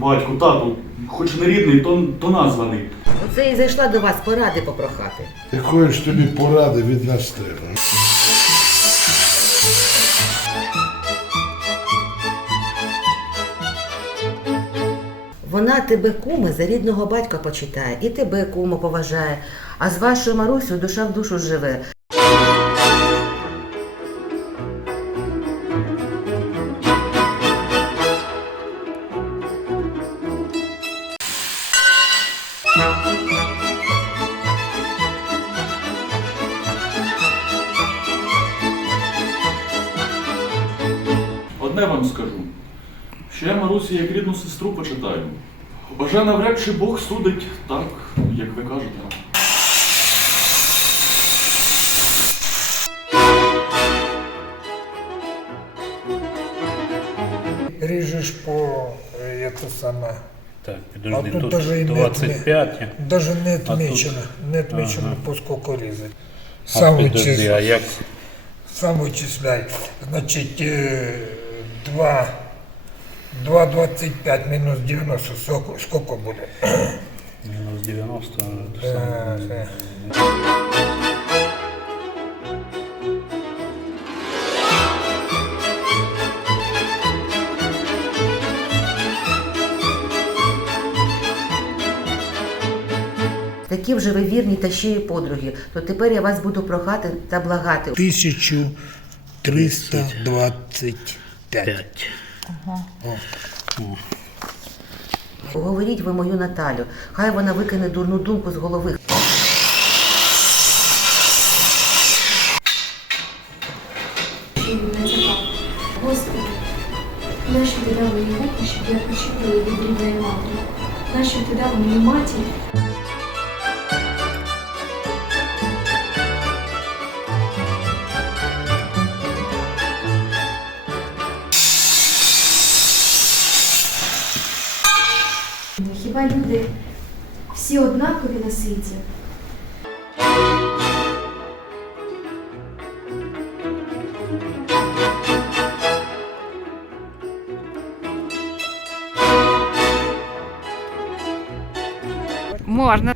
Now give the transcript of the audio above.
Батьку, тату, хоч не рідний, то, то названий. Оце і зайшла до вас поради попрохати. Якої ж тобі поради від нас треба? Вона тебе куми за рідного батька почитає, і тебе кумо поважає, а з вашою Марусею душа в душу живе. Одне вам скажу, що я Марусі як рідну сестру почитаю. Боже навряд чи Бог судить так, як ви кажете. режешь по э, это самое. Так, А підожди, тут тут, даже и нет, 25. Даже не тут- отмечено, не отмечено Ага. по сколько резать. А Сам, підожди, а вычисляй, як? сам вычисляй. Значит, э, 2, 2,25 минус 90, сколько, сколько будет? Мінус 90. Е, сам. е. Такі вже ви вірні та щирі подруги, то тепер я вас буду прохати та благати. 1325. П'ять. Говоріть ви мою Наталю, хай вона викине дурну думку з голови. Господи, нащо ти дав мені руки, щоб я почула від рідної матері? Нащо ти дав мені матір? Хіба люди всі однакові на світі? Можна.